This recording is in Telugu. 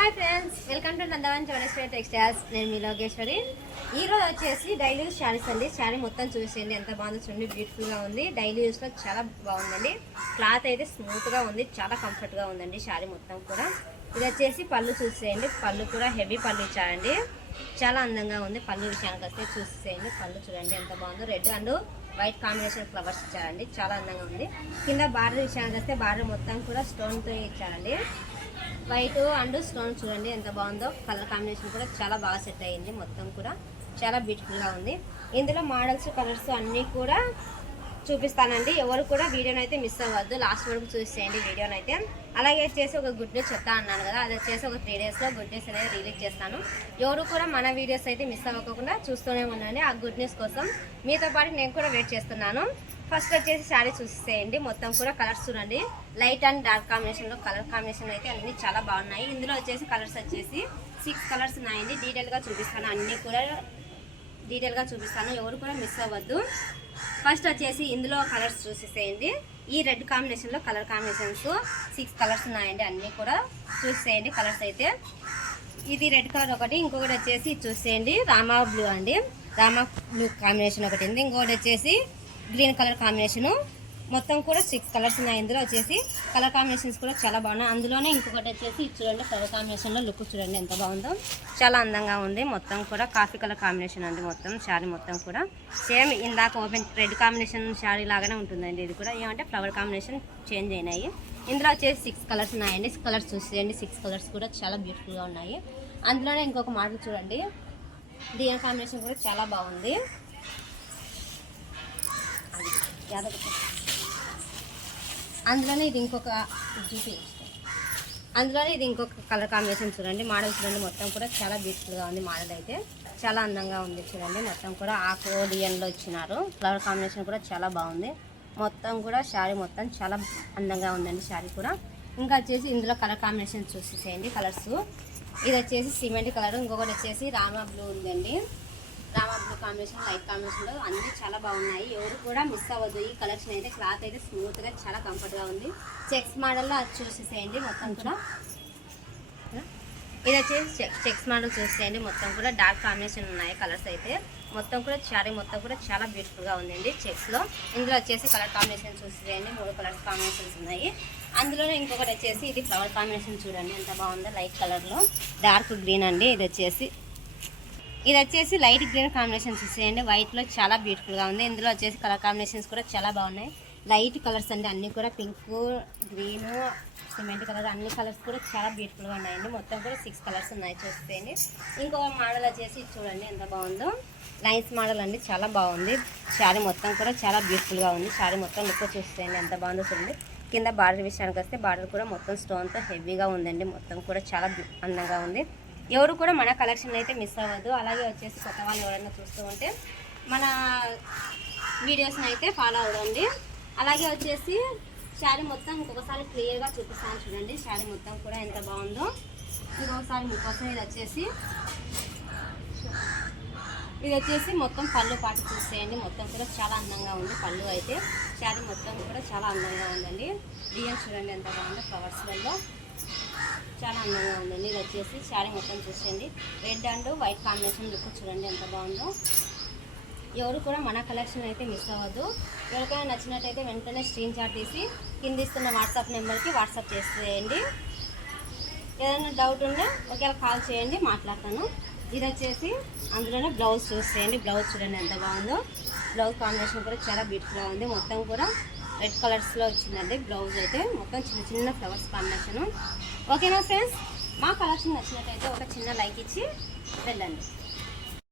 Hi friends, welcome to Nandavan Chowdeshwari textiles. నేను మీ లోకేశ్వరి. ఈరోజు వచ్చేసి డైలీ యూస్ శారీస్ అండి. శారీ మొత్తం చూసేయండి, ఎంత బాగుందో చూడండి. బ్యూటిఫుల్గా ఉంది. డైలీ యూస్లో చాలా బాగుందండి. క్లాత్ అయితే స్మూత్గా ఉంది, చాలా కంఫర్ట్గా ఉందండి శారీ మొత్తం కూడా. ఇది వచ్చేసి పళ్ళు చూసేయండి. పళ్ళు కూడా హెవీ పళ్ళు ఇచ్చారండి, చాలా అందంగా ఉంది. పళ్ళు విషయానికి వస్తే చూసేయండి. పళ్ళు చూడండి ఎంత బాగుందో. Red and white combination flowers ఇచ్చారండి, చాలా అందంగా ఉంది. కింద బార్డర్ విషయానికి వస్తే బార్డర్ మొత్తం కూడా స్టోన్తో ఇచ్చారండి. వైట్ అండ్ స్టోన్ చూడండి ఎంత బాగుందో. కలర్ కాంబినేషన్ కూడా చాలా బాగా సెట్ అయ్యింది. మొత్తం కూడా చాలా బ్యూటిఫుల్గా ఉంది. ఇందులో మోడల్స్ కలర్స్ అన్నీ కూడా చూపిస్తానండి. ఎవరు కూడా వీడియోని అయితే మిస్ అవ్వద్దు, లాస్ట్ వరకు చూసేయండి వీడియోని అయితే. అలాగే వచ్చేసి ఒక గుడ్ న్యూస్ చెప్తా అన్నాను కదా, అది వచ్చేసి ఒక 3 డేస్లో గుడ్ న్యూస్ అనేది రిలీజ్ చేస్తాను. ఎవరు కూడా మన వీడియోస్ అయితే మిస్ అవ్వకుండా చూస్తూనే ఉండండి. ఆ గుడ్ న్యూస్ కోసం మీతో పాటు నేను కూడా వెయిట్ చేస్తున్నాను. ఫస్ట్ వచ్చేసి శారీ చూసేయండి. మొత్తం కూడా కలర్స్ చూడండి, లైట్ అండ్ డార్క్ కాంబినేషన్లో కలర్ కాంబినేషన్ అయితే అన్నీ చాలా బాగున్నాయి. ఇందులో వచ్చేసి కలర్స్ వచ్చేసి 6 కలర్స్ ఉన్నాయండి. డీటెయిల్గా చూపిస్తాను, అన్నీ కూడా డీటెయిల్గా చూపిస్తాను. ఎవరు కూడా మిస్ అవ్వద్దు. ఫస్ట్ వచ్చేసి ఇందులో కలర్స్ చూసేసేయండి. ఈ రెడ్ కాంబినేషన్లో కలర్ కాంబినేషన్స్ 6 కలర్స్ ఉన్నాయండి. అన్నీ కూడా చూసేయండి కలర్స్ అయితే. ఇది రెడ్ కలర్ ఒకటి, ఇంకొకటి వచ్చేసి చూసేయండి రామా బ్లూ అండి. రామా బ్లూ కాంబినేషన్ ఒకటి ఉంది. ఇంకొకటి వచ్చేసి గ్రీన్ కలర్ కాంబినేషను. మొత్తం కూడా 6 కలర్స్ ఉన్నాయి. ఇందులో వచ్చేసి కలర్ కాంబినేషన్స్ కూడా చాలా బాగున్నాయి. అందులోనే ఇంకొకటి వచ్చేసి చూడండి కలర్ కాంబినేషన్లో లుక్ చూడండి ఎంత బాగుందో, చాలా అందంగా ఉంది. మొత్తం కూడా కాఫీ కలర్ కాంబినేషన్ అండి. మొత్తం శారీ మొత్తం కూడా సేమ్ ఇందాక ఓపెన్ రెడ్ కాంబినేషన్ శారీ లాగానే ఉంటుందండి. ఇది కూడా ఏమంటే ఫ్లవర్ కాంబినేషన్ చేంజ్ అయినాయి. ఇందులో వచ్చేసి 6 కలర్స్ ఉన్నాయండి. కలర్స్ చూసేయండి, 6 కలర్స్ కూడా చాలా బ్యూటిఫుల్గా ఉన్నాయి. అందులోనే ఇంకొక మోడల్ చూడండి, దీని కాంబినేషన్ కూడా చాలా బాగుంది. అందులోనే ఇది ఇంకొక కలర్ కాంబినేషన్ చూడండి. మోడల్ చూడండి, మొత్తం కూడా చాలా బ్యూటిఫుల్గా ఉంది. మోడల్ అయితే చాలా అందంగా ఉంది చూడండి. మొత్తం కూడా ఆకు డిజైన్లో ఇచ్చినారు. ఫ్లవర్ కాంబినేషన్ కూడా చాలా బాగుంది. మొత్తం కూడా శారీ మొత్తం చాలా అందంగా ఉందండి శారీ కూడా. ఇంకా వచ్చేసి ఇందులో కలర్ కాంబినేషన్ చూసేసేయండి కలర్స్. ఇది వచ్చేసి సిమెంట్ కలర్, ఇంకొకటి వచ్చేసి రామా బ్లూ ఉందండి. రామా బ్లూ కాంబినేషన్, లైట్ కాంబినేషన్లో అన్నీ చాలా బాగున్నాయి. ఎవరు కూడా మిస్ అవ్వద్దు. ఈ కలెక్షన్ అయితే క్లాత్ అయితే స్మూత్గా చాలా కంఫర్ట్గా ఉంది. చెక్స్ మోడల్లో అది చూసేసేయండి మొత్తం కూడా. ఇది వచ్చేసి చెక్స్ మోడల్ చూసేయండి. మొత్తం కూడా డార్క్ కాంబినేషన్ ఉన్నాయి కలర్స్ అయితే. మొత్తం కూడా శారీ మొత్తం కూడా చాలా బ్యూటిఫుల్గా ఉందండి చెక్స్లో. ఇందులో వచ్చేసి కలర్ కాంబినేషన్ చూసేయండి, 3 కలర్స్ కాంబినేషన్స్ ఉన్నాయి. అందులోనే ఇంకొకటి వచ్చేసి ఇది ఫ్లవర్ కాంబినేషన్ చూడండి ఎంత బాగుందో, లైట్ కలర్లో డార్క్ గ్రీన్ అండి. ఇది వచ్చేసి లైట్ గ్రీన్ కాంబినేషన్ చూసేయండి. వైట్లో చాలా బ్యూటిఫుల్గా ఉంది. ఇందులో వచ్చేసి కలర్ కాంబినేషన్స్ కూడా చాలా బాగున్నాయి. లైట్ కలర్స్ అండి అన్నీ కూడా, పింక్, గ్రీన్, సిమెంట్ కలర్, అన్ని కలర్స్ కూడా చాలా బ్యూటిఫుల్గా ఉన్నాయండి. మొత్తం కూడా 6 కలర్స్ ఉన్నాయి చూసేయండి. ఇంకొక మోడల్ వచ్చేసి చూడండి ఎంత బాగుందో, లైన్స్ మోడల్ అండి, చాలా బాగుంది. శారీ మొత్తం కూడా చాలా బ్యూటిఫుల్గా ఉంది. శారీ మొత్తం లుక్ చూసేయండి ఎంత బాగుందో చూడండి. కింద బార్డర్ విషయానికి వస్తే బార్డర్ కూడా మొత్తం స్టోన్తో హెవీగా ఉందండి. మొత్తం కూడా చాలా అందంగా ఉంది. ఎవరు కూడా మన కలెక్షన్ అయితే మిస్ అవ్వద్దు. అలాగే వచ్చేసి కొత్త వాళ్ళు ఎవరైనా చూస్తూ ఉంటే మన వీడియోస్ని అయితే ఫాలో అవ్వండి. అలాగే వచ్చేసి శారీ మొత్తం ఇంకొకసారి క్లియర్గా చూపిస్తాను చూడండి. శారీ మొత్తం కూడా ఎంత బాగుందో ఇంకొకసారి మీకోసం. ఇది వచ్చేసి మొత్తం పళ్ళు పాటు చూసేయండి. మొత్తం కూడా చాలా అందంగా ఉంది పళ్ళు అయితే. శారీ మొత్తం కూడా చాలా అందంగా ఉందండి. డిజైన్ చూడండి ఎంత బాగుందో, ఫ్లవర్స్లలో చాలా అందంగా ఉందండి. ఇది వచ్చేసి శారీ మొత్తం చూసేయండి. Red and white combination look చూడండి ఎంత బాగుందో. ఎవరు కూడా మన కలెక్షన్ అయితే మిస్ అవ్వద్దు. ఎవరికైనా నచ్చినట్టయితే వెంటనే స్క్రీన్ షాట్ తీసి కింద ఇస్తున్న వాట్సాప్ నెంబర్కి వాట్సాప్ చేసేయండి. ఏదైనా డౌట్ ఉంటే ఒకవేళ కాల్ చేయండి, మాట్లాడతాను. ఇది వచ్చేసి అందులోనే బ్లౌజ్ చూసేయండి. బ్లౌజ్ చూడండి ఎంత బాగుందో. బ్లౌజ్ కాంబినేషన్ కూడా చాలా బ్యూటిఫుల్గా ఉంది. మొత్తం కూడా రెడ్ కలర్స్లో వచ్చిందండి బ్లౌజ్ అయితే. మొత్తం చిన్న చిన్న ఫ్లవర్స్ కాంబినేషను. ఓకేనా ఫ్రెండ్స్, మా కలెక్షన్ నచ్చినట్టయితే ఒక చిన్న లైక్ ఇచ్చి వెళ్ళండి.